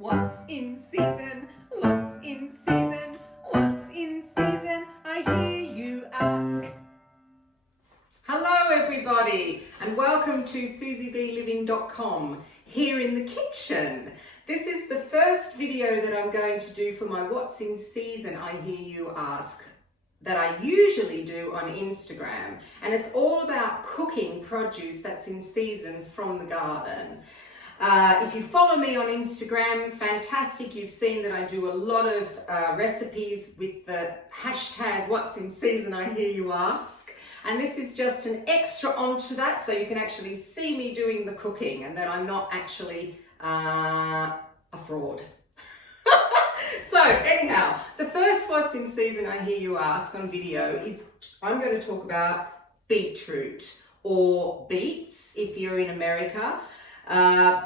What's in season? What's in season? What's in season? I hear you ask. Hello everybody and welcome to SusieBLiving.com here in the kitchen. This is the first video that I'm going to do for my What's in Season I Hear You Ask that I usually do on Instagram, and it's all about cooking produce that's in season from the garden. If you follow me on Instagram, fantastic, you've seen that I do a lot of recipes with the hashtag What's in Season I Hear You Ask, and this is just an extra onto that so you can actually see me doing the cooking and that I'm not actually a fraud. So anyhow, the first What's in Season I Hear You Ask on video is I'm going to talk about beetroot, or beets if you're in America.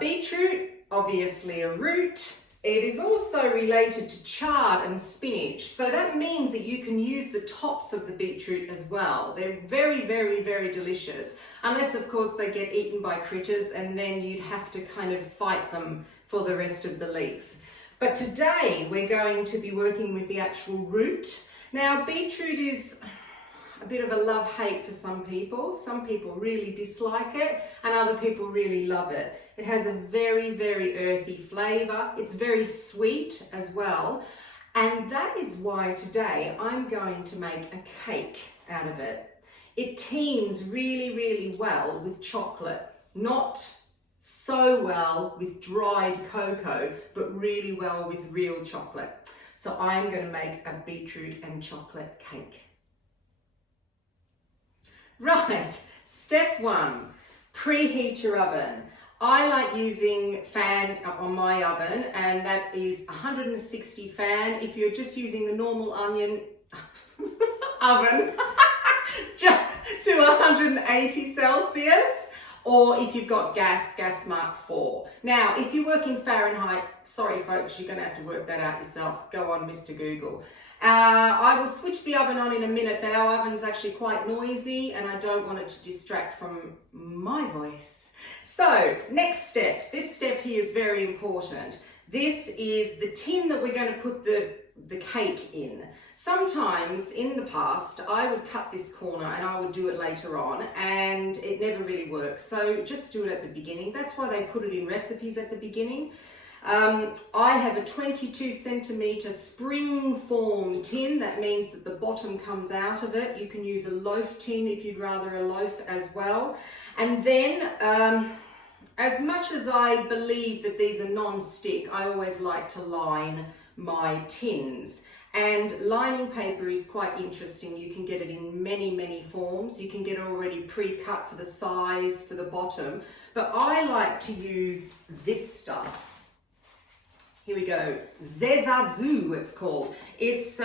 Beetroot, obviously a root. It is also related to chard and spinach, so that means that you can use the tops of the beetroot as well. They're very, very, very delicious, unless of course they get eaten by critters and then you'd have to kind of fight them for the rest of the leaf. But today we're going to be working with the actual root. Now beetroot is a bit of a love-hate for some people. Some people really dislike it and other people really love it. It has a very, very earthy flavour. It's very sweet as well. And that is why today I'm going to make a cake out of it. It teams really, really well with chocolate. Not so well with dried cocoa, but really well with real chocolate. So I'm going to make a beetroot and chocolate cake. Right, step one, preheat your oven. I like using fan on my oven, and that is 160 fan. If you're just using the normal onion oven, just do 180 Celsius. Or if you've got gas mark 4. Now, if you work in Fahrenheit, sorry folks, you're going to have to work that out yourself. Go on, Mr. Google. I will switch the oven on in a minute, but our oven's actually quite noisy and I don't want it to distract from my voice. So, next step. This step here is very important. This is the tin that we're going to put the cake in. Sometimes in the past I would cut this corner and I would do it later on, and it never really works, so just do it at the beginning. That's why they put it in recipes at the beginning. I have a 22 centimetre spring form tin. That means that the bottom comes out of it. You can use a loaf tin if you'd rather a loaf as well. And then as much as I believe that these are non-stick, I always like to line my tins. And lining paper is quite interesting. You can get it in many, many forms. You can get it already pre-cut for the size for the bottom. But I like to use this stuff. Here we go. Zezazoo, it's called. It's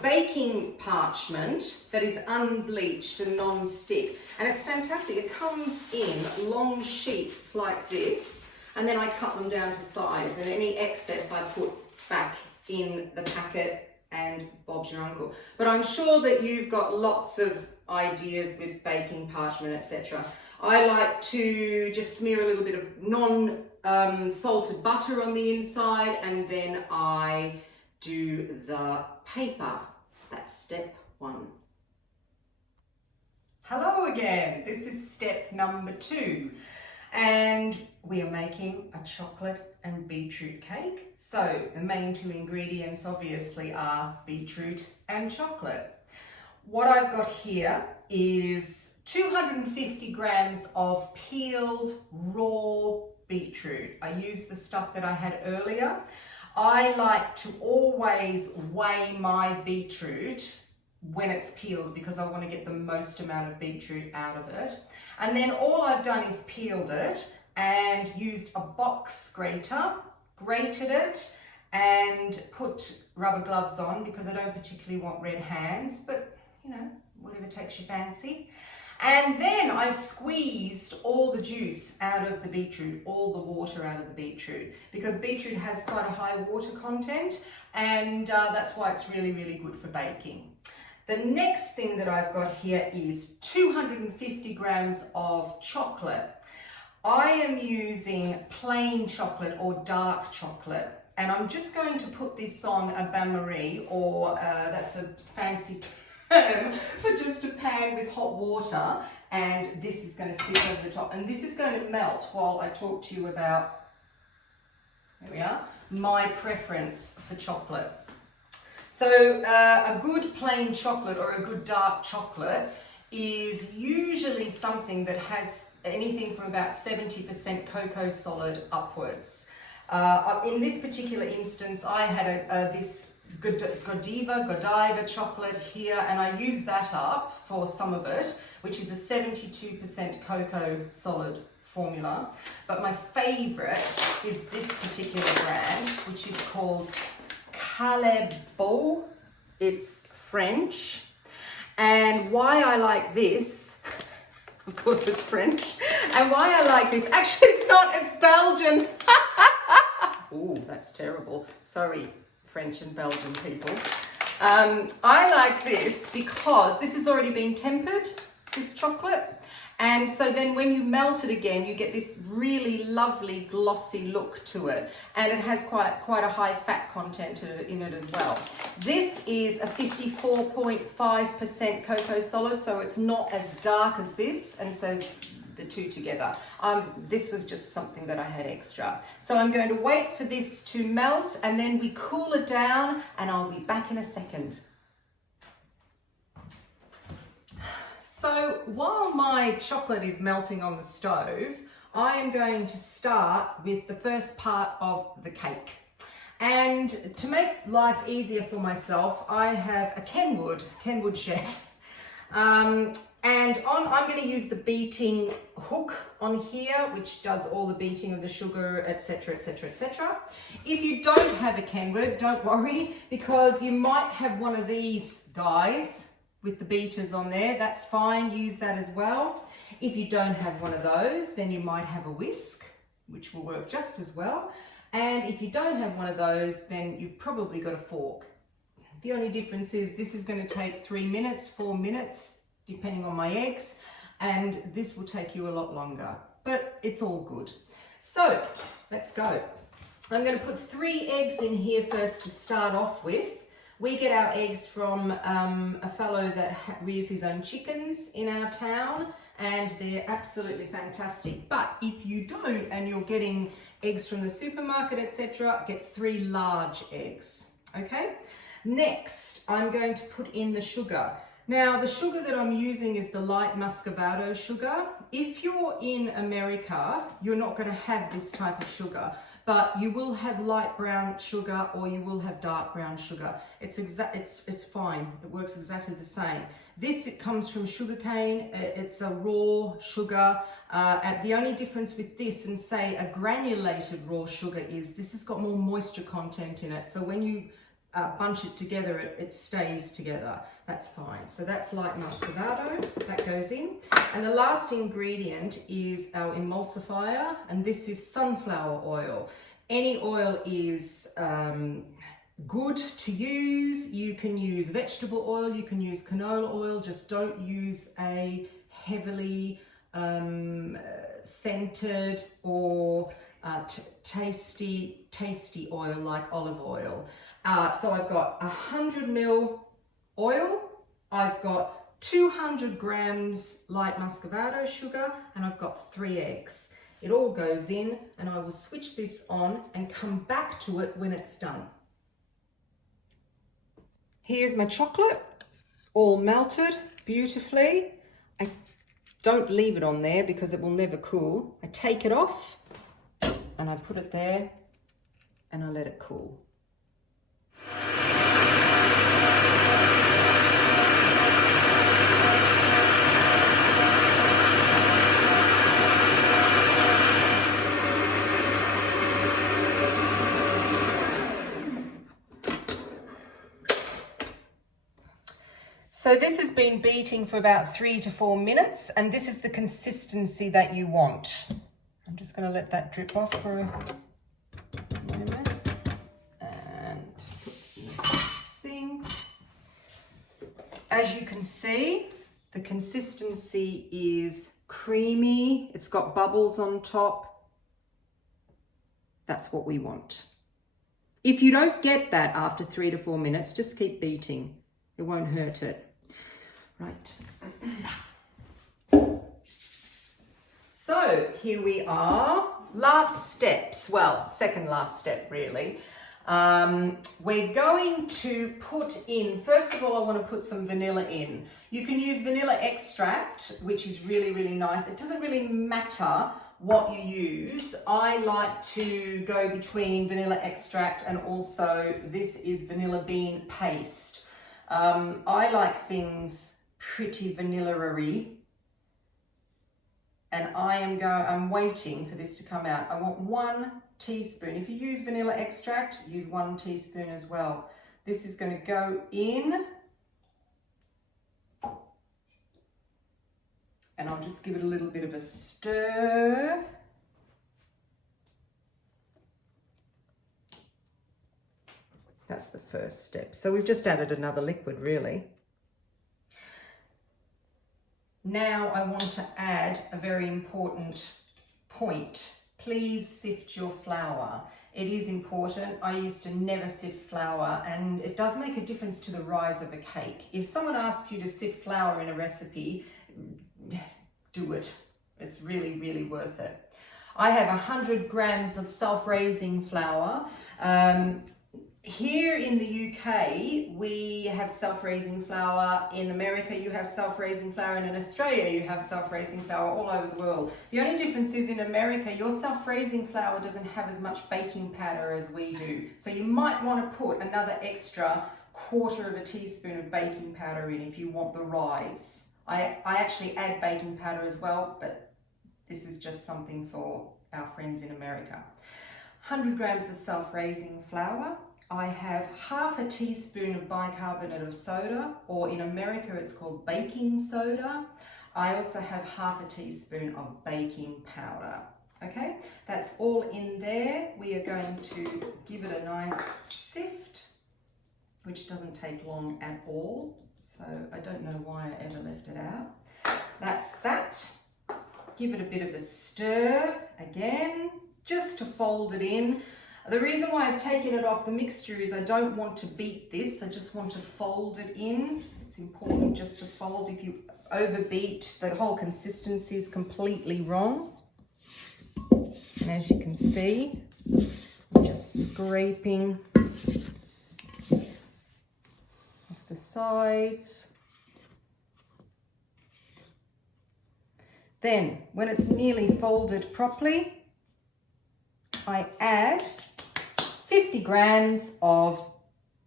baking parchment that is unbleached and non-stick. And it's fantastic. It comes in long sheets like this. And then I cut them down to size. And any excess I put back in the packet and Bob's your uncle. But I'm sure that you've got lots of ideas with baking parchment, etc. I like to just smear a little bit of salted butter on the inside, and then I do the paper. That's step one. Hello again. This is step number 2. And we are making a chocolate and beetroot cake. So the main 2 ingredients obviously are beetroot and chocolate. What I've got here is 250 grams of peeled raw beetroot. I use the stuff that I had earlier. I like to always weigh my beetroot when it's peeled because I want to get the most amount of beetroot out of it. And then all I've done is peeled it and used a box grater, grated it, and put rubber gloves on because I don't particularly want red hands, but you know, whatever takes your fancy. And then I squeezed all the juice out of the beetroot, all the water out of the beetroot, because beetroot has quite a high water content, and that's why it's really, really good for baking. The next thing that I've got here is 250 grams of chocolate. I am using plain chocolate or dark chocolate, And I'm just going to put this on a bain-marie, or that's a fancy term for just a pan with hot water, and this is going to sit over the top, and this is going to melt while I talk to you about, there we are, my preference for chocolate. So a good plain chocolate or a good dark chocolate is usually something that has anything from about 70% cocoa solid upwards. In this particular instance, I had this Godiva chocolate here, and I used that up for some of it, which is a 72% cocoa solid formula. But my favorite is this particular brand, which is called Calebo. It's French. And why I like this, of course it's French, and why I like this, actually it's not, it's Belgian. Oh, that's terrible. Sorry, French and Belgian people. I like this because this has already been tempered, this chocolate. And so then when you melt it again, you get this really lovely glossy look to it. And it has quite a high fat content in it as well. This is a 54.5% cocoa solid, so it's not as dark as this. And so the two together. This was just something that I had extra. So I'm going to wait for this to melt, and then we cool it down, and I'll be back in a second. So while my chocolate is melting on the stove, I am going to start with the first part of the cake. And to make life easier for myself, I have a Kenwood chef. I'm going to use the beating hook on here, which does all the beating of the sugar, etc., etc., etc. If you don't have a Kenwood, don't worry, because you might have one of these guys with the beaters on there. That's fine, use that as well. If you don't have one of those, then you might have a whisk, which will work just as well. And if you don't have one of those, then you've probably got a fork. The only difference is this is going to take 3 minutes, 4 minutes, depending on my eggs, and this will take you a lot longer, but it's all good. So let's go. I'm going to put 3 eggs in here first to start off with. We get our eggs from a fellow that rears his own chickens in our town, and they're absolutely fantastic. But if you don't, and you're getting eggs from the supermarket, etc., get 3 large eggs, okay? Next, I'm going to put in the sugar. Now, the sugar that I'm using is the light muscovado sugar. If you're in America, you're not going to have this type of sugar, but you will have light brown sugar or you will have dark brown sugar. It's fine. It works exactly the same. This, it comes from sugarcane. It's a raw sugar. And the only difference with this and say a granulated raw sugar is this has got more moisture content in it. So when you bunch it together, it stays together. That's fine. So that's light muscovado, that goes in. And the last ingredient is our emulsifier, and this is sunflower oil. Any oil is good to use. You can use vegetable oil, you can use canola oil, just don't use a heavily scented or tasty oil like olive oil. So I've got 100 ml oil, I've got 200 grams light muscovado sugar, and I've got 3 eggs. It all goes in, and I will switch this on and come back to it when it's done. Here's my chocolate, all melted beautifully. I don't leave it on there because it will never cool. I take it off and I put it there and I let it cool. So this has been beating for about 3 to 4 minutes, and this is the consistency that you want. I'm just going to let that drip off for a moment and put mixing. As you can see, the consistency is creamy. It's got bubbles on top. That's what we want. If you don't get that after 3 to 4 minutes, just keep beating. It won't hurt it. Right. So here we are. Last steps. Well, second last step really. We're going to put in, first of all, I want to put some vanilla in. You can use vanilla extract, which is really, really nice. It doesn't really matter what you use. I like to go between vanilla extract and also this is vanilla bean paste. I like things pretty vanilla-y, and I'm waiting for this to come out. I want 1 teaspoon. If you use vanilla extract, use 1 teaspoon as well. This is going to go in, and I'll just give it a little bit of a stir. That's the first step. So we've just added another liquid really. Now I want to add a very important point. Please sift your flour. It is important. I used to never sift flour, and it does make a difference to the rise of a cake. If someone asks you to sift flour in a recipe, do it. It's really, really worth it. I have 100 grams of self-raising flour. Here in the UK, we have self-raising flour. In America, you have self-raising flour, and in Australia, you have self-raising flour all over the world. The only difference is in America, your self-raising flour doesn't have as much baking powder as we do. So you might want to put another extra 1/4 teaspoon of baking powder in if you want the rise. I actually add baking powder as well, but this is just something for our friends in America. 100 grams of self-raising flour. I have 1/2 teaspoon of bicarbonate of soda, or in America it's called baking soda. I also have 1/2 teaspoon of baking powder. Okay, that's all in there. We are going to give it a nice sift, which doesn't take long at all. So I don't know why I ever left it out. That's that. Give it a bit of a stir again, just to fold it in. The reason why I've taken it off the mixture is I don't want to beat this. I just want to fold it in. It's important just to fold. If you overbeat, the whole consistency is completely wrong. And as you can see, I'm just scraping off the sides. Then, when it's nearly folded properly, I add 50 grams of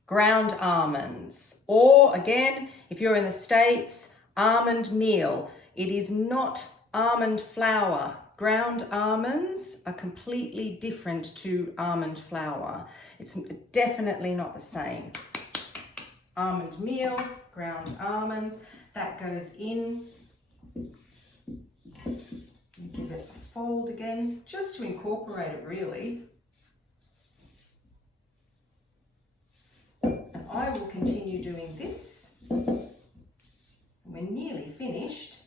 ground almonds, or again, if you're in the States, almond meal. It is not almond flour. Ground almonds are completely different to almond flour. It's definitely not the same. Almond meal, ground almonds, that goes in. Give it a fold again, just to incorporate it really. And I will continue doing this. We're nearly finished,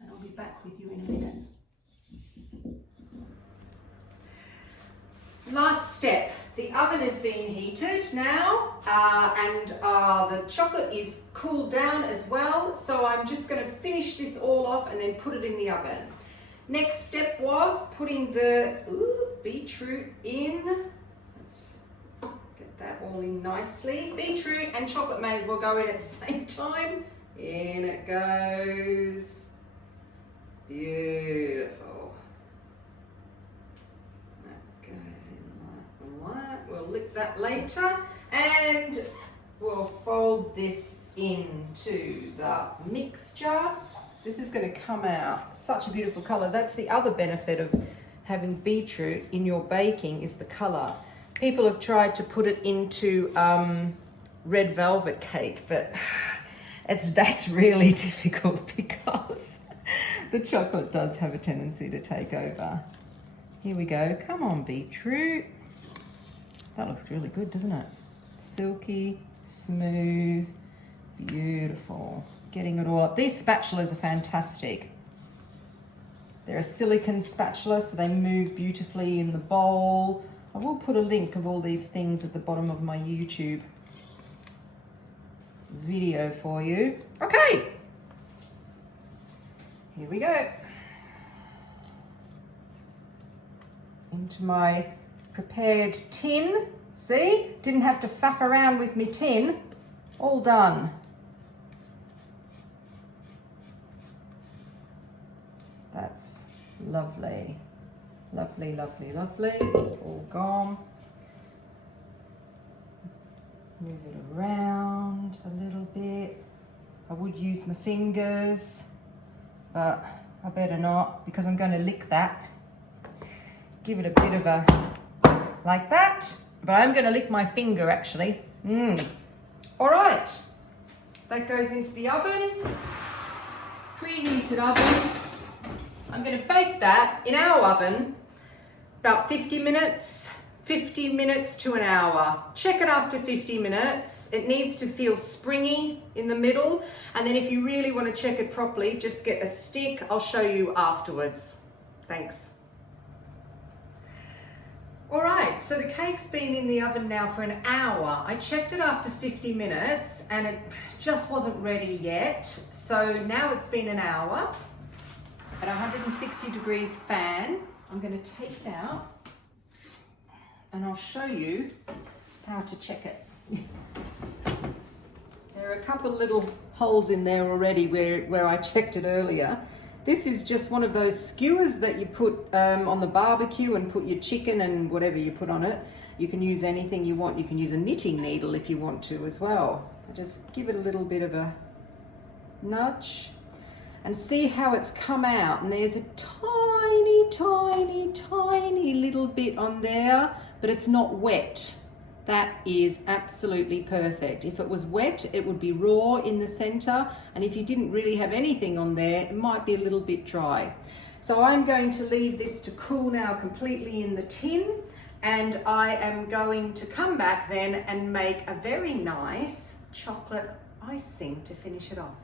and I'll be back with you in a minute. Last step, the oven is being heated now, and the chocolate is cooled down as well. So I'm just going to finish this all off and then put it in the oven. Next step was putting the beetroot in. Let's get that all in nicely. Beetroot and chocolate may as well go in at the same time. In it goes. Beautiful. That goes in like that. We'll lick that later, and we'll fold this into the mixture. This is going to come out such a beautiful color. That's the other benefit of having beetroot in your baking, is the color. People have tried to put it into red velvet cake, but that's really difficult because the chocolate does have a tendency to take over. Here we go. Come on, beetroot. That looks really good, doesn't it? Silky, smooth, beautiful. Getting it all up. These spatulas are fantastic. They're a silicone spatula, so they move beautifully in the bowl. I will put a link of all these things at the bottom of my YouTube video for you. Okay, here we go. Into my prepared tin. See, didn't have to faff around with my tin. All done. That's lovely. Lovely, lovely, lovely. All gone. Move it around a little bit. I would use my fingers, but I better not because I'm going to lick that. Give it a bit of a, like that, but I'm going to lick my finger actually. All right, that goes into the oven, preheated oven. I'm going to bake that in our oven about 50 minutes to an hour. Check it after 50 minutes. It needs to feel springy in the middle. And then if you really want to check it properly, just get a stick. I'll show you afterwards. Thanks. All right, so the cake's been in the oven now for an hour. I checked it after 50 minutes and it just wasn't ready yet. So now it's been an hour at 160 degrees fan. I'm going to take it out and I'll show you how to check it. There are a couple little holes in there already where I checked it earlier. This is just one of those skewers that you put on the barbecue and put your chicken and whatever you put on it. You can use anything you want. You can use a knitting needle if you want to as well. Just give it a little bit of a nudge and see how it's come out. And there's a tiny, tiny, tiny little bit on there, but it's not wet. That is absolutely perfect. If it was wet, it would be raw in the center. And if you didn't really have anything on there, it might be a little bit dry. So I'm going to leave this to cool now completely in the tin. And I am going to come back then and make a very nice chocolate icing to finish it off.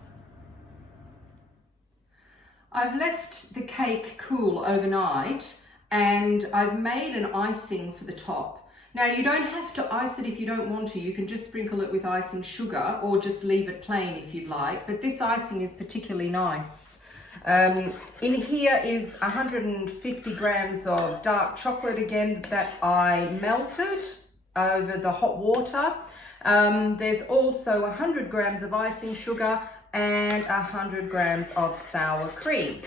I've left the cake cool overnight and I've made an icing for the top. Now you don't have to ice it if you don't want to. You can just sprinkle it with icing sugar or just leave it plain if you'd like. But this icing is particularly nice. In here is 150 grams of dark chocolate again that I melted over the hot water. There's also 100 grams of icing sugar and 100 grams of sour cream.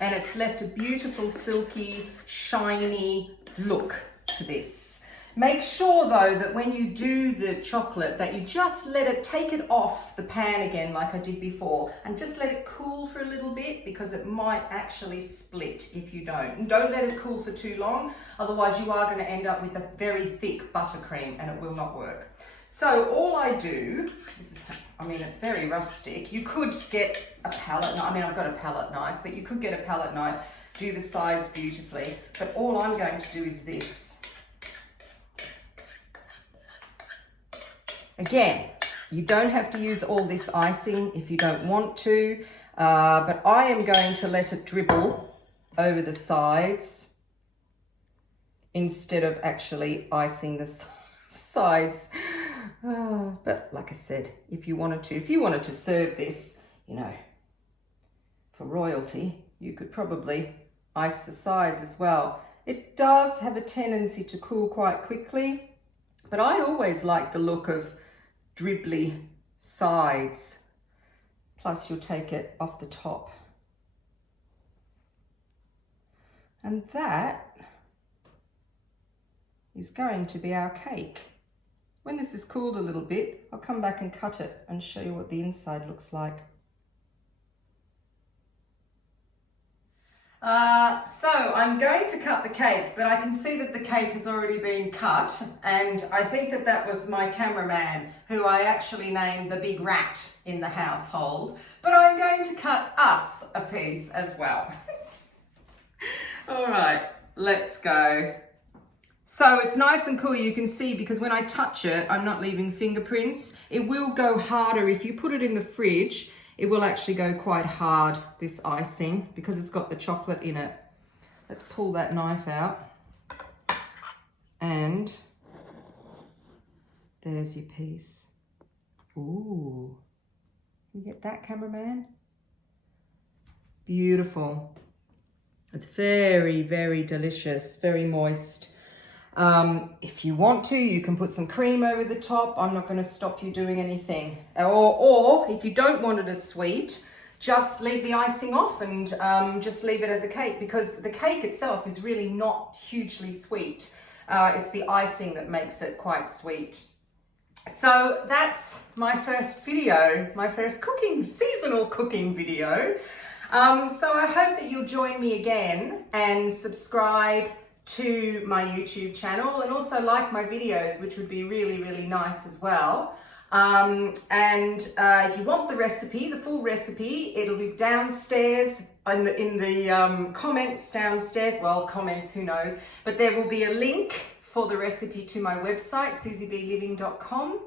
And it's left a beautiful, silky, shiny look to this. Make sure though that when you do the chocolate that you just let it, take it off the pan again like I did before and just let it cool for a little bit because it might actually split if you don't. And don't let it cool for too long, otherwise you are going to end up with a very thick buttercream and it will not work. So all I do, it's very rustic. You could get a palette knife. I've got a palette knife, but you could get a palette knife, do the sides beautifully. But all I'm going to do is this. Again, you don't have to use all this icing if you don't want to, but I am going to let it dribble over the sides instead of actually icing the sides. But like I said, if you wanted to serve this, for royalty, you could probably ice the sides as well. It does have a tendency to cool quite quickly, but I always like the look of dribbly sides. Plus you'll take it off the top. And that is going to be our cake. When this is cooled a little bit, I'll come back and cut it and show you what the inside looks like. So I'm going to cut the cake, but I can see that the cake has already been cut, and I think that was my cameraman, who I actually named the big rat in the household, but I'm going to cut us a piece as well. All right, let's go. So it's nice and cool, you can see, because when I touch it, I'm not leaving fingerprints. It will go harder if you put it in the fridge. It will actually go quite hard, this icing, because it's got the chocolate in it. Let's pull that knife out. And there's your piece. Ooh, you get that, cameraman? Beautiful. It's very, very delicious, very moist. If you want to, you can put some cream over the top. I'm not going to stop you doing anything. Or if you don't want it as sweet, just leave the icing off and just leave it as a cake, because the cake itself is really not hugely sweet. It's the icing that makes it quite sweet. So that's my first video, my first seasonal cooking video. So I hope that you'll join me again and subscribe to my YouTube channel, and also like my videos, which would be really, really nice as well. If you want the recipe, the full recipe, it'll be downstairs in the comments downstairs. Well, comments, who knows, but there will be a link for the recipe to my website, susiebliving.com.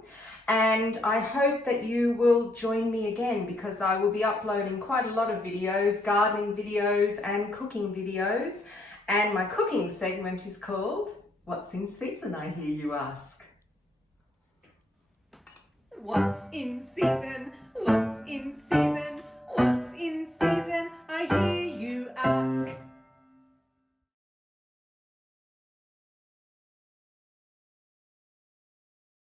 And I hope that you will join me again, because I will be uploading quite a lot of videos, gardening videos and cooking videos. And my cooking segment is called What's in Season, I hear you ask. What's in season? What's in season? What's in season? I hear